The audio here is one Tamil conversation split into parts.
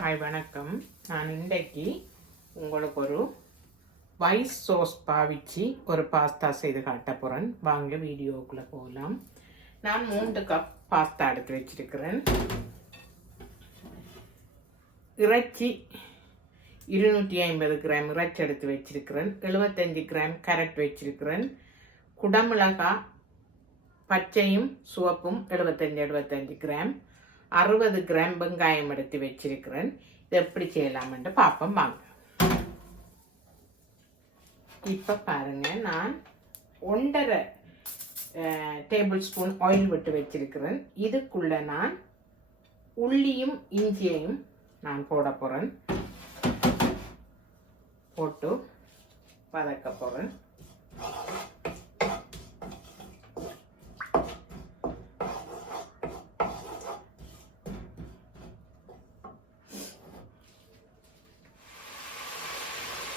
ஹாய் வணக்கம். நான் இன்றைக்கு உங்களுக்கு ஒரு ஒயிட் சாஸ் பாவிச்சு ஒரு பாஸ்தா செய்து காட்ட போகிறேன். வாங்க வீடியோக்குள்ளே போகலாம். நான் 3 கப் பாஸ்தா எடுத்து வச்சிருக்கிறேன். இறைச்சி 250 கிராம் இறைச்சி எடுத்து வச்சிருக்கிறேன். 75 கிராம் கேரட் வச்சிருக்கிறேன். குடமிளகாய் பச்சையும் சிவப்பும் 75 கிராம். 60 கிராம் வெங்காயம் எடுத்து வச்சிருக்கிறேன். இது எப்படி செய்யலாம்னு பார்ப்போம் வாங்க. இப்போ பாருங்க, நான் 1.5 டேபிள் ஸ்பூன் ஆயில் விட்டு வச்சிருக்கிறேன். இதுக்குள்ள நான் உள்ளியும் இஞ்சியையும் நான் போட போகிறேன். போட்டு வதக்க போகிறேன்.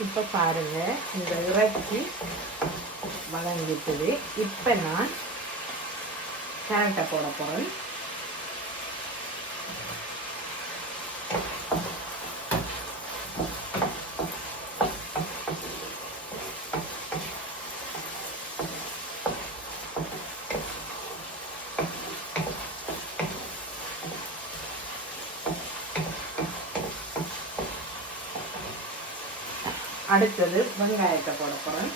இப்போ பாருங்க, இந்த இறைச்சி வதங்கிட்டுது. இப்போ நான் கேரட்டை போட போகிறேன். அடுத்தது வெங்காயத்தை போட போகிறேன்.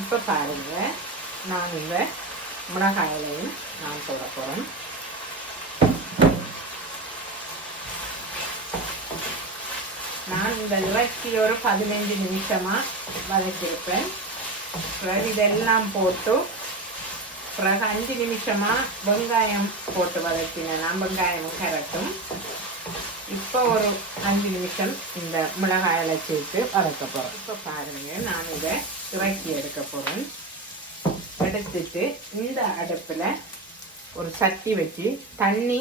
இப்போ பாருங்க, நான் இந்த மிளகாயிலையும் நான் போட போகிறேன். நான் இந்த இறைச்சி ஒரு 15 நிமிஷமாக வதக்கியிருப்பேன். இதெல்லாம் போட்டு பிறகு 5 நிமிஷமாக வெங்காயம் போட்டு வதக்கினேன். வெங்காயமும் கேரட்டும். இப்போ ஒரு 5 நிமிஷம் இந்த மிளகாயில் சேர்த்து வதக்க போகிறேன். இப்போ பாருங்கள், நான் இதை இறக்கி எடுக்க போகிறேன். எடுத்துட்டு இந்த அடுப்பில் ஒரு சட்டி வச்சு தண்ணி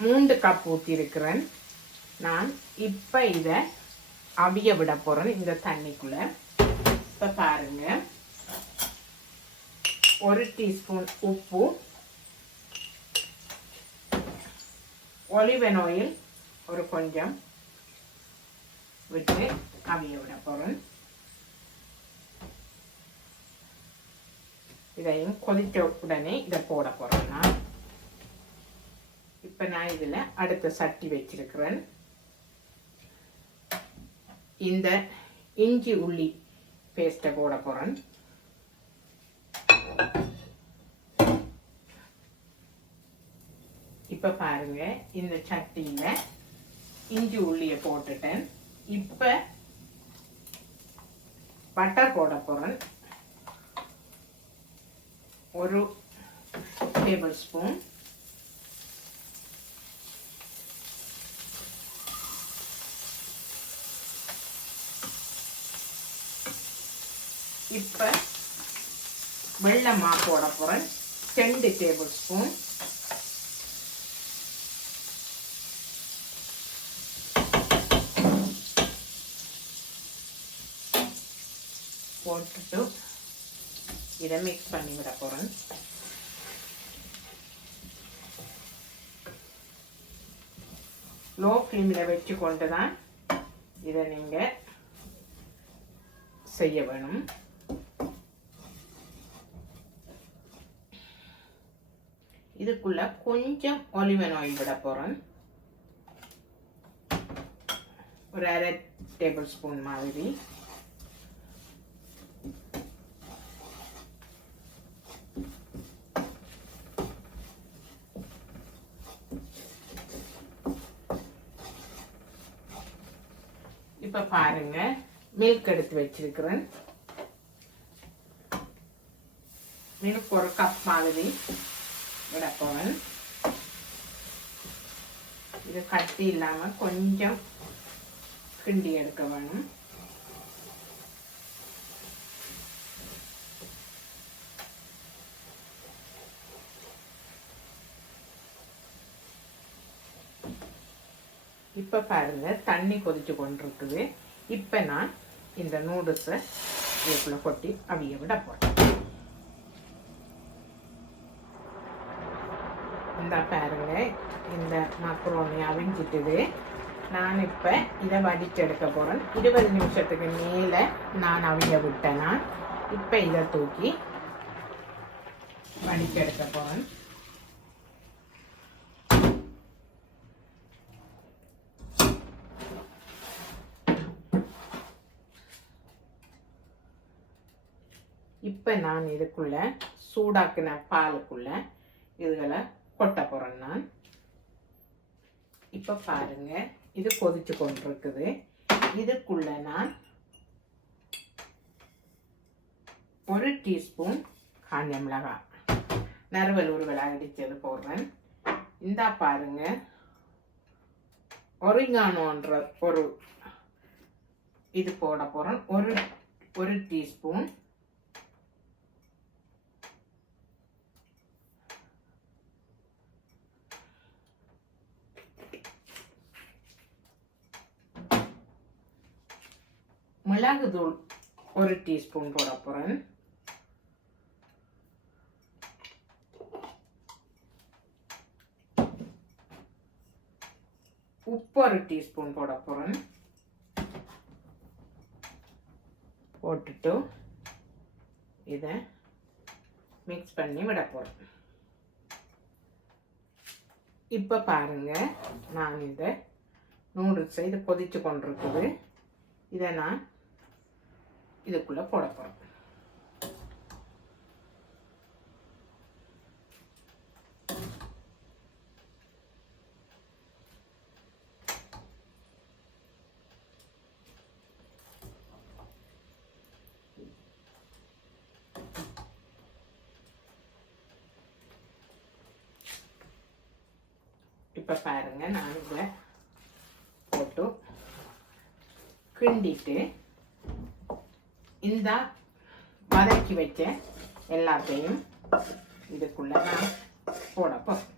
3 கப் ஊற்றிருக்கிறேன். நான் இப்போ இதை அவிய விட போகிறேன் இந்த தண்ணிக்குள்ளே. இப்போ பாருங்கள், 1 டீஸ்பூன் உப்பு, ஒலிவ் ஆயில் ஒரு கொஞ்சம் விட்டு அவிய விட போகிறேன். இதையும் கொதித்த உடனே இதை போட போகிறேன். நான் இப்போ நான் இதில் அடுத்த சட்டி வச்சிருக்கிறேன். இந்த இஞ்சி உள்ளி பேஸ்ட்டை போட போகிறேன். இப்போ பாருங்க, இந்த சட்டியில் இஞ்சி உள்ளியை போட்டுட்டேன். இப்போ பட்டர் போட போகிறேன். 1 டேபிள் ஸ்பூன். இப்போ வெள்ளமா போட போகிறேன். 2 டேபிள் ஸ்பூன். போட்டுட்டு இதை மிக்ஸ் பண்ணி விட போகிறேன். லோ ஃப்ளேமில் வச்சு கொண்டு தான் இதை நீங்கள் செய்ய வேணும். இதுக்குள்ள கொஞ்சம் ஒலிவ் ஆயில் விட போகிறேன். ஒரு 1/2 டேபிள் ஸ்பூன் மாதிரி. இப்போ பாருங்க, மில்க் எடுத்து வச்சிருக்கிறேன். மில்க் 1 கப் மாதிரி விட போகிறேன். இது கட்டி இல்லாமல் கொஞ்சம் கிண்டி எடுக்க வேணும். இப்போ பாருங்க, தண்ணி கொதிச்சு கொண்டிருக்குது. இப்போ நான் இந்த நூடுல்ஸை இதுக்குள்ளே கொட்டி அவிய விட போகிறேன். இந்த பாருங்க, இந்த மக்ரோனி அவிஞ்சிட்டுது. நான் இப்போ இதை வடிச்செடுக்க போகிறேன். 20 நிமிஷத்துக்கு மேலே நான் அவிய விட்டேன். நான் இப்போ இதை தூக்கி வடிச்செடுக்க போகிறேன். இப்போ நான் இதுக்குள்ள சூடாக்கின பாலுக்குள்ள இதுகளை கொட்ட போகிறேன். நான் இப்போ பாருங்க, இது கொதிச்சு கொண்டிருக்குது. இதுக்குள்ள நான் 1 டீஸ்பூன் காஞ்ச மிளகாய் நறுவல் உருவலாக அடித்தது போடுறேன். இந்த பாருங்க, ஒரிகானோன்ற ஒரு இது போட போகிறேன். ஒரு டீஸ்பூன் மிளகு தூள் 1 டீஸ்பூன் போட போகிறேன். உப்பு 1 டீஸ்பூன் போட போகிறேன். போட்டுட்டு இதை மிக்ஸ் பண்ணி விட போகிறேன். இப்போ பாருங்க, நான் இந்த நூடுல்ஸை இது கொதிச்சு கொண்டிருக்குது. இதை நான் இதுக்குள்ள போட போகிறேன். இப்போ பாருங்க, நான் இதை போட்டு கிண்டிட்டு இந்த வதக்கி வச்ச எல்லாத்தையும் இதுக்குள்ள நான் போட போகிறேன்.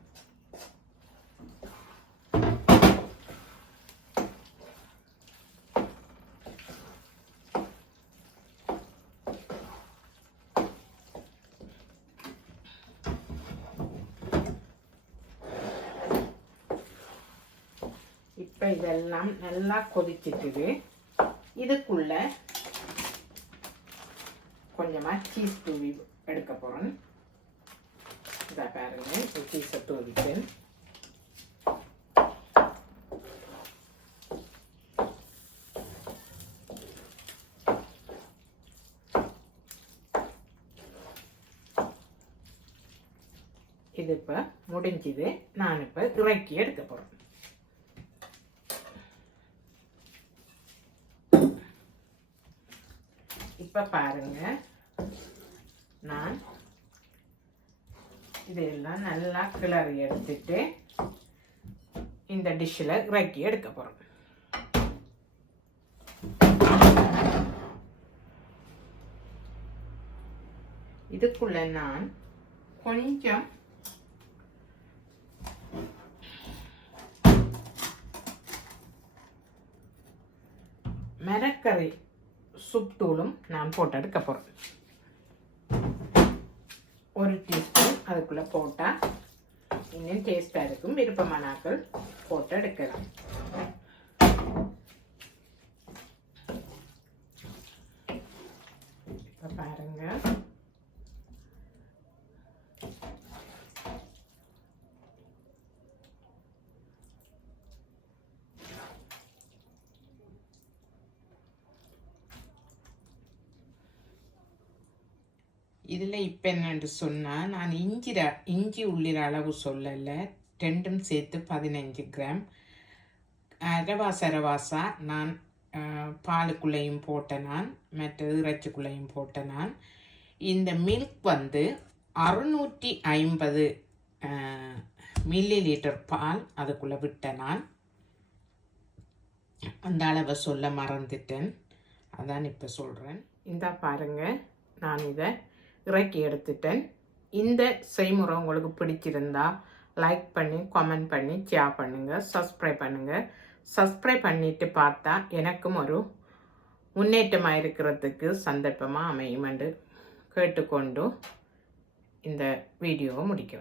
இப்போ இதெல்லாம் நல்லா கொதிச்சிட்டுது. இதுக்குள்ள கொஞ்சமாக சீஸ் தூவி எடுக்க போகிறேன். இதை பாருங்க, சீஸை தூவிட்டு இது இப்போ முடிஞ்சுது. நான் இப்போ இறக்கி எடுக்க போகிறேன். இப்போ பாருங்க, நான் இதெல்லாம் நல்லா கிளறி எடுத்துட்டு இந்த டிஷ்ஷில் இறக்கி எடுக்க போகிறேன். இதுக்குள்ள நான் கொஞ்சம் மரக்கறி சுப்தூளும் நான் போட்டு எடுக்க போகிறேன். 1 டீஸ்பூன் அதுக்குள்ளே போட்டால் இன்னும் டேஸ்ட்டாக இருக்கும். விருப்பமானாக்கள் போட்டு எடுக்கலாம். இப்போ பாருங்க, இதில் இப்போ என்னென்று சொன்னால், நான் இஞ்சி உள்ளிற அளவு சொல்லலை, ரெண்டும் சேர்த்து 15 கிராம் அரவாசா நான் பாலுக்குள்ளேயும் போட்டேன். நான் மற்ற இறைச்சிக்குள்ளேயும் போட்டேன். நான் இந்த மில்க் வந்து 650 மில்லி லிட்டர் பால் அதுக்குள்ளே விட்டேன். நான் அந்த அளவை சொல்ல மறந்துட்டேன், அதான் இப்போ சொல்கிறேன். இந்த பாருங்க, நான் இதை இறக்கி எடுத்துட்டேன். இந்த செய்முறை உங்களுக்கு பிடிச்சிருந்தா லைக் பண்ணி கமெண்ட் பண்ணி ஷேர் பண்ணுங்கள், சப்ஸ்கிரைப் பண்ணுங்கள். சப்ஸ்கிரைப் பண்ணிட்டு பார்த்தா எனக்கும் ஒரு முன்னேற்றமாக இருக்கிறதுக்கு சந்தர்ப்பமாக அமையும் என்று கேட்டுக்கொண்டு இந்த வீடியோவை முடிக்கிறேன்.